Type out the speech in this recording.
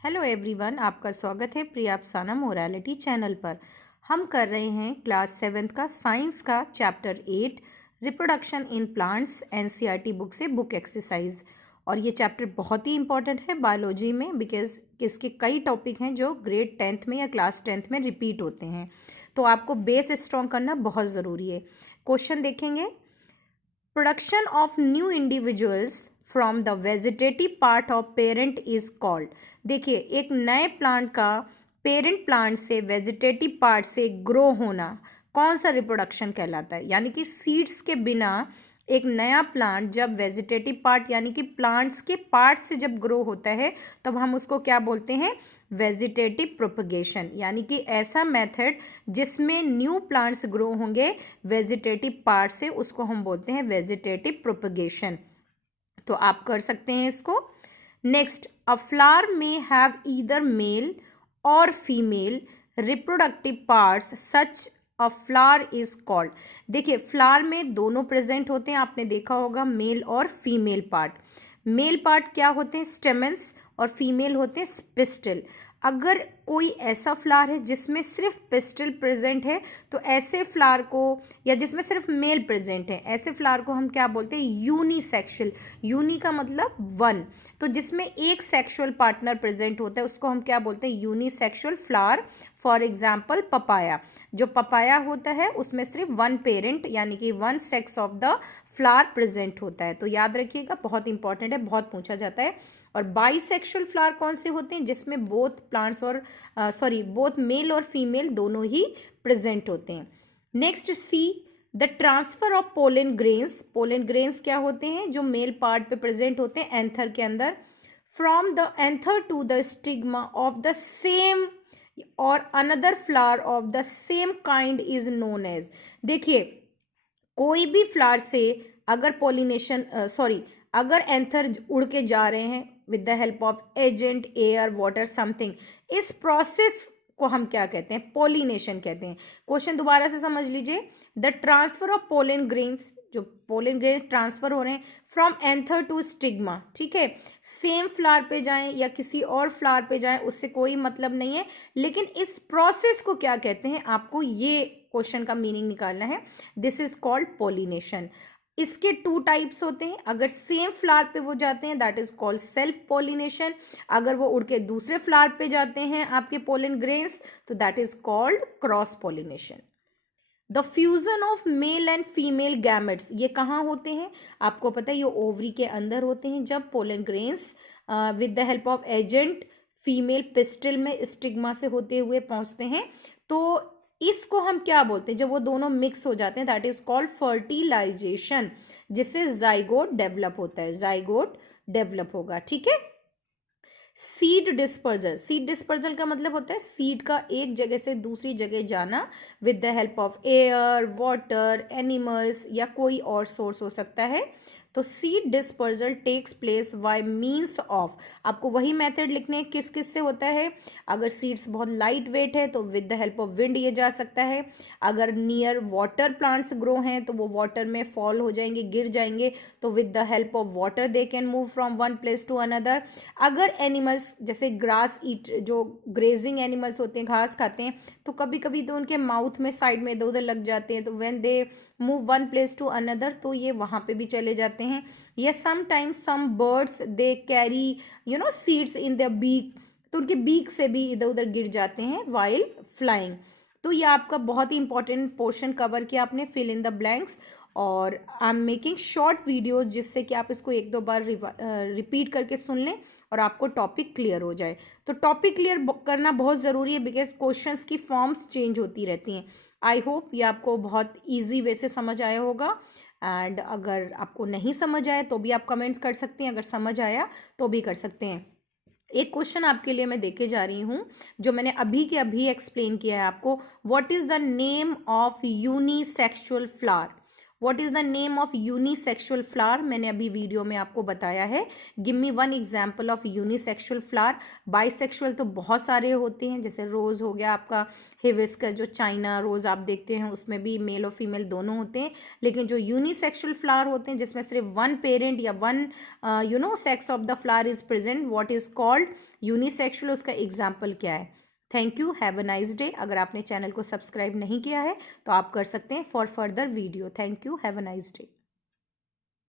Hello everyone, आपका स्वागत है प्रिया अफसाना मोरालिटी चैनल पर। हम कर रहे हैं क्लास 7th का साइंस का chapter 8 reproduction in plants NCERT book से बुक एक्सरसाइज। और ये चैप्टर बहुत ही इंपॉर्टेंट है बायोलॉजी में, बिकॉज इसके कई टॉपिक हैं जो ग्रेड 10th में या क्लास 10th में रिपीट होते हैं। तो आपको बेस स्ट्रॉन्ग करना बहुत ज़रूरी है। क्वेश्चन देखेंगे। Production of new individuals from the vegetative part of parent is called. देखिए, एक नए प्लांट का पेरेंट प्लांट से वेजिटेटिव पार्ट से ग्रो होना कौन सा रिप्रोडक्शन कहलाता है? यानी कि सीड्स के बिना एक नया प्लांट जब वेजिटेटिव पार्ट यानी कि प्लांट्स के पार्ट से जब ग्रो होता है तब हम उसको क्या बोलते हैं? Vegetative propagation. यानी कि ऐसा मेथड जिसमें न्यू प्लांट्स ग्रो होंगे वेजिटेटिव पार्ट से, उसको हम बोलते हैं वेजिटेटिव प्रोपगेशन। तो आप कर सकते हैं इसको। नेक्स्ट, अ फ्लावर में हैव ईदर मेल और female reproductive parts such a flower is called. देखिए, फ्लावर में दोनों प्रेजेंट होते हैं, आपने देखा होगा मेल और फीमेल पार्ट। मेल पार्ट क्या होते हैं? स्टेमन्स, और फीमेल होते हैं पिस्टल। अगर कोई ऐसा फ्लावर है जिसमें सिर्फ पिस्टल प्रेजेंट है तो ऐसे फ्लावर को, या जिसमें सिर्फ मेल प्रेजेंट है, ऐसे फ्लावर को हम क्या बोलते हैं? यूनिसेक्सुअल। यूनि का मतलब वन, तो जिसमें एक सेक्सुअल पार्टनर प्रेजेंट होता है उसको हम क्या बोलते हैं? Unisexual flower. For example papaya. जो पपाया होता है उसमें सिर्फ वन पेरेंट यानी कि one sex of the flower present होता है। तो याद रखिएगा, बहुत इंपॉर्टेंट है, बहुत पूछा जाता है। और बाइसेक्सुअल फ्लावर कौन से होते हैं? जिसमें बोथ प्लांट्स और बोथ मेल और फीमेल दोनों ही प्रेजेंट होते हैं। Next, see the transfer of pollen grains. Pollen grains क्या होते हैं? जो मेल पार्ट पे प्रेजेंट होते हैं एंथर के अंदर, from the anther to the stigma of the same और another flower of the same kind is known as. देखिए, कोई भी फ्लावर से अगर पॉलिनेशन अगर एंथर उड़ के जा रहे हैं with the help of agent, air, water, something, इस प्रोसेस को हम क्या कहते हैं? पॉलिनेशन कहते हैं। क्वेश्चन दोबारा से समझ लीजिए। The transfer of pollen grains, जो पोलन ग्रेन ट्रांसफर हो रहे हैं फ्रॉम एंथर टू स्टिग्मा, ठीक है, सेम फ्लावर पे जाएं या किसी और फ्लावर पे जाएं उससे कोई मतलब नहीं है, लेकिन इस प्रोसेस को क्या कहते हैं आपको ये क्वेश्चन का मीनिंग निकालना है। This is called pollination. इसके टू टाइप्स होते हैं। अगर सेम फ्लावर पे वो जाते हैं that is called self pollination. अगर वो उड़ के दूसरे फ्लावर पे जाते हैं आपके पोलन ग्रेन्स तो that is called cross pollination. The fusion of male and female gametes, ये कहाँ होते हैं? आपको पता है ये ओवरी के अंदर होते हैं। जब pollen grains with the help of agent female pistol में स्टिग्मा से होते हुए पहुंचते हैं तो इसको हम क्या बोलते हैं? जब वो दोनों मिक्स हो जाते हैं दैट इज कॉल्ड फर्टिलाइजेशन, जिससे जाइगोट डेवलप होता है। जाइगोट डेवलप होगा, ठीक है। Seed dispersal. सीड डिस्पर्जल का मतलब होता है सीड का एक जगह से दूसरी जगह जाना with the help of air, water, animals या कोई और सोर्स हो सकता है। तो seed dispersal takes place by means of, आपको वही मेथड लिखने हैं किस किस से होता है। अगर सीड्स बहुत लाइट वेट है तो with the help of wind ये जा सकता है। अगर नियर वाटर प्लांट्स ग्रो हैं तो वो वाटर में फॉल हो जाएंगे, गिर जाएंगे, तो with the help of water they can move from one place to another. अगर एनिमल्स जैसे ग्रास ईट, जो ग्रेजिंग एनिमल्स होते हैं, घास खाते हैं, तो कभी कभी तो उनके माउथ में साइड में इधर उधर लग जाते हैं, तो when they move one place to another तो ये वहाँ पे भी चले जाते हैं। या sometimes some birds they carry seeds in their beak, तो उनके बीक से भी इधर उधर गिर जाते हैं वाइल फ्लाइंग। तो ये आपका बहुत ही इंपॉर्टेंट पोर्शन कवर किया आपने, फिल इन द ब्लैंक्स। और I am making short video जिससे कि आप इसको एक दो बार रिपीट करके सुन लें और आपको टॉपिक क्लियर हो जाए। तो टॉपिक क्लियर करना बहुत ज़रूरी है बिकॉज क्वेश्चंस की फॉर्म्स चेंज होती रहती हैं। आई होप ये आपको बहुत ईजी वे से समझ आया होगा। एंड अगर आपको नहीं समझ आया तो भी आप कमेंट्स कर सकते हैं, अगर समझ आया तो भी कर सकते हैं। एक क्वेश्चन आपके लिए मैं देके जा रही हूँ जो मैंने अभी के अभी एक्सप्लेन किया है आपको। What is the name of unisexual flower? What is the name of unisexual flower, मैंने अभी वीडियो में आपको बताया है। Give me one example of unisexual flower. Bisexual तो बहुत सारे होते हैं, जैसे रोज़ हो गया आपका, हिबिस्कस जो चाइना रोज़ आप देखते हैं उसमें भी मेल और फीमेल दोनों होते हैं। लेकिन जो यूनिसेक्सुअल फ्लावर होते हैं जिसमें सिर्फ वन पेरेंट या one sex of the flower is present, what is called unisexual, उसका एग्जाम्पल क्या है। Thank you, have a nice day. अगर आपने चैनल को सब्सक्राइब नहीं किया है तो आप कर सकते हैं for further video. Thank you, have a nice day.